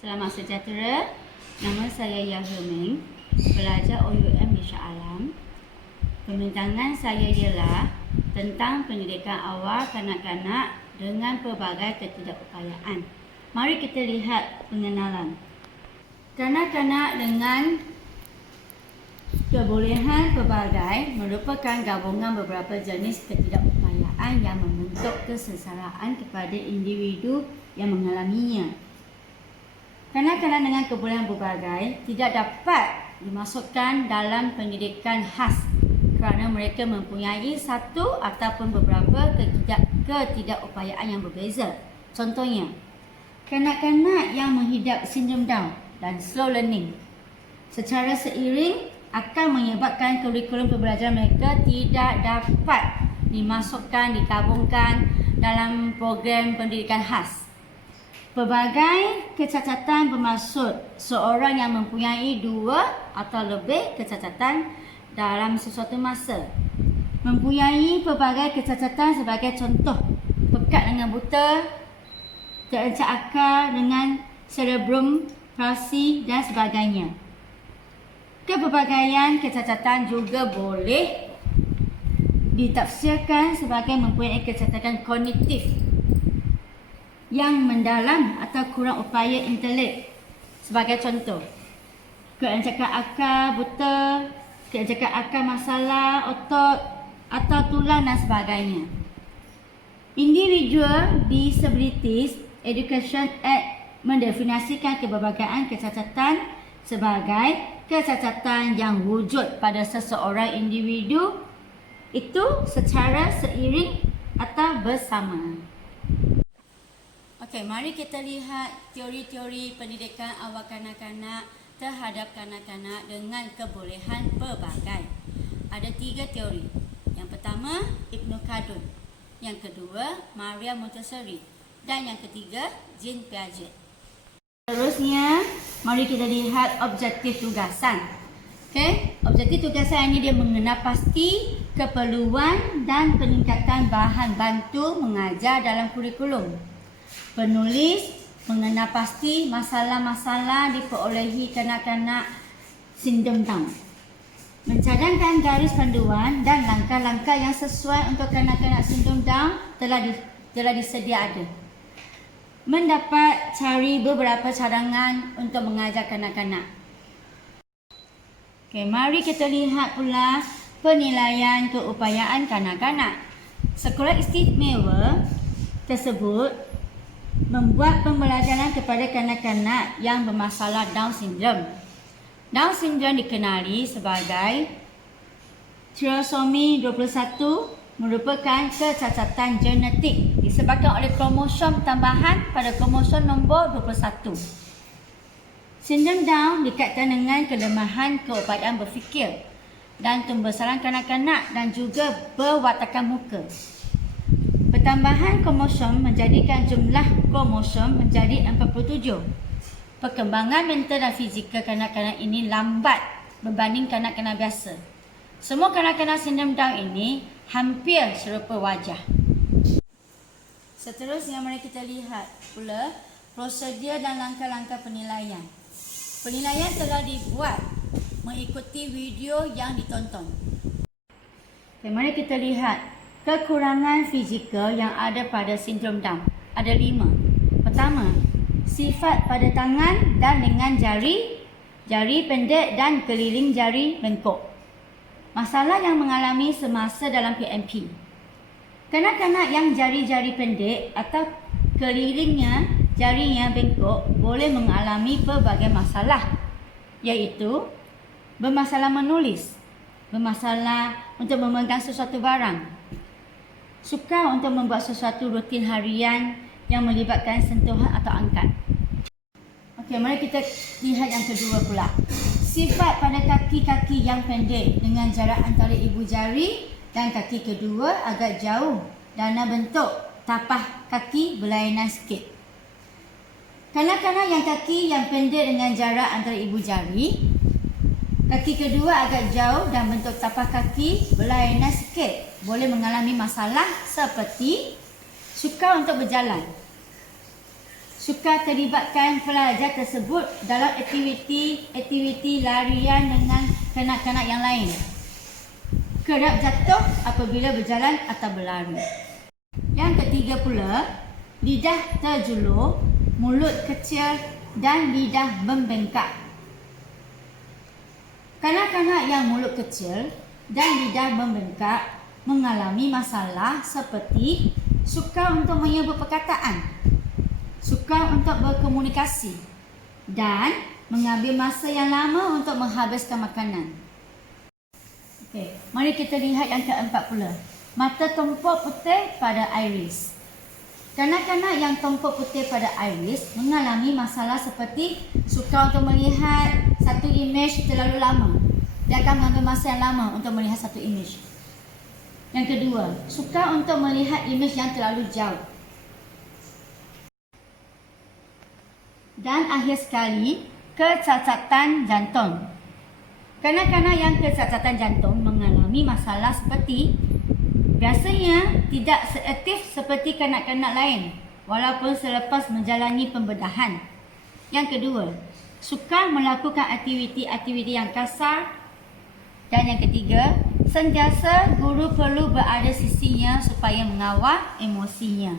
Selamat sejahtera, nama saya Yahya Meng, pelajar OUM di Shah Alam. Pembintangan saya ialah tentang pendidikan awal kanak-kanak dengan pelbagai ketidakupayaan. Mari kita lihat pengenalan. Kanak-kanak dengan kebolehan pelbagai merupakan gabungan beberapa jenis ketidakupayaan yang membentuk kesengsaraan kepada individu yang mengalaminya. Kanak-kanak dengan kebolehan berbagai tidak dapat dimasukkan dalam pendidikan khas kerana mereka mempunyai satu ataupun beberapa ketidakupayaan yang berbeza. Contohnya, kanak-kanak yang menghidap sindrom Down dan slow learning secara seiring akan menyebabkan kurikulum pembelajaran mereka tidak dapat digabungkan dalam program pendidikan khas. Pelbagai kecacatan bermaksud seorang yang mempunyai dua atau lebih kecacatan dalam sesuatu masa. Mempunyai pelbagai kecacatan sebagai contoh, pekat dengan buta, terancam akal dengan cerebrum palsy dan sebagainya. Kepelbagaian kecacatan juga boleh ditafsirkan sebagai mempunyai kecacatan kognitif yang mendalam atau kurang upaya intelek. Sebagai contoh, kerancakan akal buta, kerancakan akal masalah otot atau tulang dan sebagainya. Individual Disabilities Education Act mendefinisikan kepelbagaian kecacatan sebagai kecacatan yang wujud pada seseorang individu itu secara seiring atau bersama. Okey, mari kita lihat teori-teori pendidikan awal kanak-kanak terhadap kanak-kanak dengan kebolehan pelbagai. Ada 3 teori. Yang pertama, Ibn Khaldun. Yang kedua, Maria Montessori. Dan yang ketiga, Jean Piaget. Seterusnya, mari kita lihat objektif tugasan. Okey, objektif tugasan ini dia mengenal pasti keperluan dan peningkatan bahan bantu mengajar dalam kurikulum. Penulis mengenal pasti masalah-masalah diperolehi kanak-kanak sindrom Down. Mencadangkan garis panduan dan langkah-langkah yang sesuai untuk kanak-kanak sindrom Down telah disedia ada. Mendapat cari beberapa cadangan untuk mengajar kanak-kanak. Okey, mari kita lihat pula penilaian keupayaan kanak-kanak. Sekolah istimewa tersebut membuat pembelajaran kepada kanak-kanak yang bermasalah Down syndrome. Down syndrome dikenali sebagai trisomi 21 merupakan kecacatan genetik disebabkan oleh kromosom tambahan pada kromosom nombor 21. Sindrom Down dikaitkan dengan kelemahan keupayaan berfikir dan tumbuhbesaran kanak-kanak dan juga berwatakan muka. Pertambahan kromosom menjadikan jumlah kromosom menjadi 47. Perkembangan mental dan fizikal kanak-kanak ini lambat berbanding kanak-kanak biasa. Semua kanak-kanak sindrom Down ini hampir serupa wajah. Seterusnya, mari kita lihat pula prosedur dan langkah-langkah penilaian. Penilaian telah dibuat mengikuti video yang ditonton. Mari kita lihat kekurangan fizikal yang ada pada sindrom Down. Ada 5. Pertama, sifat pada tangan dan lengan jari pendek dan keliling jari bengkok. Masalah yang mengalami semasa dalam PMP. Kanak-kanak yang jari-jari pendek atau kelilingnya jarinya bengkok boleh mengalami pelbagai masalah, iaitu bermasalah menulis, bermasalah untuk memegang sesuatu barang, sukar untuk membuat sesuatu rutin harian yang melibatkan sentuhan atau angkat. Okey, mari kita lihat yang kedua pula. Sifat pada kaki-kaki yang pendek dengan jarak antara ibu jari dan kaki kedua agak jauh dan bentuk tapak kaki berlainan sikit. Kanak-kanak yang kaki yang pendek dengan jarak antara ibu jari, kaki kedua agak jauh dan bentuk tapak kaki berlainan sikit boleh mengalami masalah seperti sukar untuk berjalan, suka terlibatkan pelajar tersebut dalam aktiviti larian dengan kanak-kanak yang lain. Kerap jatuh apabila berjalan atau berlari. Yang ketiga pula, lidah terjulur, mulut kecil dan lidah membengkak. Kanak-kanak yang mulut kecil dan lidah membengkak mengalami masalah seperti sukar untuk menyebut perkataan, sukar untuk berkomunikasi dan mengambil masa yang lama untuk menghabiskan makanan. Okey, mari kita lihat yang keempat pula. Mata tumpuk putih pada iris. Kanak-kanak yang tumpuk putih pada iris mengalami masalah seperti sukar untuk melihat satu imej terlalu lama. Dia akan mengambil masa yang lama untuk melihat satu imej. Yang kedua, sukar untuk melihat imej yang terlalu jauh. Dan akhir sekali, kecacatan jantung. Kanak-kanak yang kecacatan jantung mengalami masalah seperti biasanya tidak seaktif seperti kanak-kanak lain walaupun selepas menjalani pembedahan. Yang kedua, sukar melakukan aktiviti-aktiviti yang kasar. Dan yang ketiga, sentiasa guru perlu berada sisinya supaya mengawal emosinya.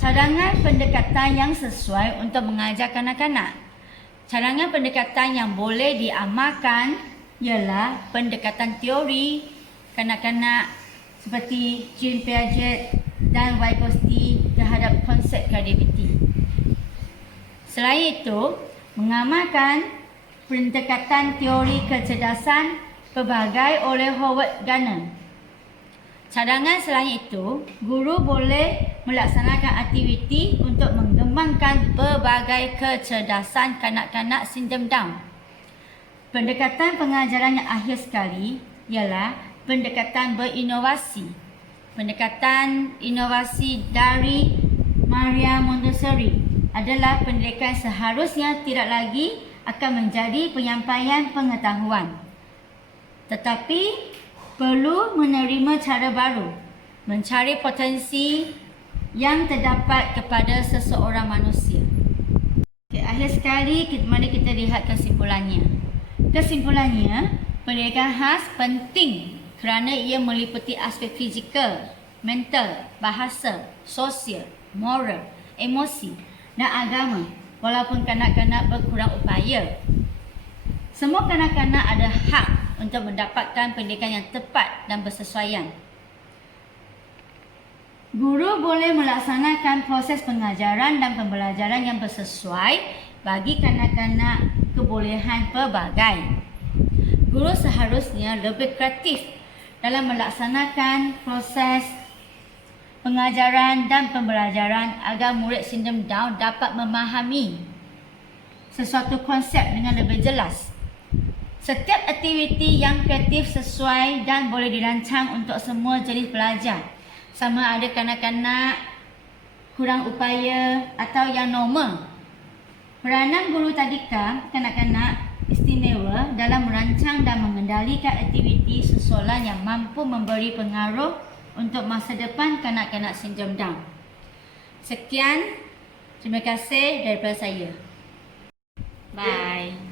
Cadangan pendekatan yang sesuai untuk mengajar kanak-kanak. Cadangan pendekatan yang boleh diamalkan ialah pendekatan teori kanak-kanak seperti Jean Piaget dan Vygotsky terhadap konsep kreativiti. Selain itu, mengamalkan pendekatan teori kecerdasan pelbagai oleh Howard Gardner. Cadangan selain itu, guru boleh melaksanakan aktiviti untuk mengembangkan pelbagai kecerdasan kanak-kanak sindrom Down. Pendekatan pengajaran yang akhir sekali ialah pendekatan berinovasi. Pendekatan inovasi dari Maria Montessori adalah pendidikan seharusnya tidak lagi akan menjadi penyampaian pengetahuan, tetapi perlu menerima cara baru, mencari potensi yang terdapat kepada seseorang manusia. Okay, akhir sekali, mari kita lihat kesimpulannya. Kesimpulannya, pendidikan khas penting kerana ia meliputi aspek fizikal, mental, bahasa, sosial, moral, emosi dan agama walaupun kanak-kanak berkurang upaya. Semua kanak-kanak ada hak untuk mendapatkan pendidikan yang tepat dan bersesuaian. Guru boleh melaksanakan proses pengajaran dan pembelajaran yang bersesuai bagi kanak-kanak kebolehan pelbagai. Guru seharusnya lebih kreatif dalam melaksanakan proses pengajaran dan pembelajaran agar murid sindrom Down dapat memahami sesuatu konsep dengan lebih jelas. Setiap aktiviti yang kreatif sesuai dan boleh dirancang untuk semua jenis pelajar, sama ada kanak-kanak kurang upaya atau yang normal. Peranan guru tadika kanak-kanak istimewa dalam merancang dan mengendalikan aktiviti susulan yang mampu memberi pengaruh untuk masa depan kanak-kanak sindrom Down. Sekian, terima kasih daripada saya. Bye.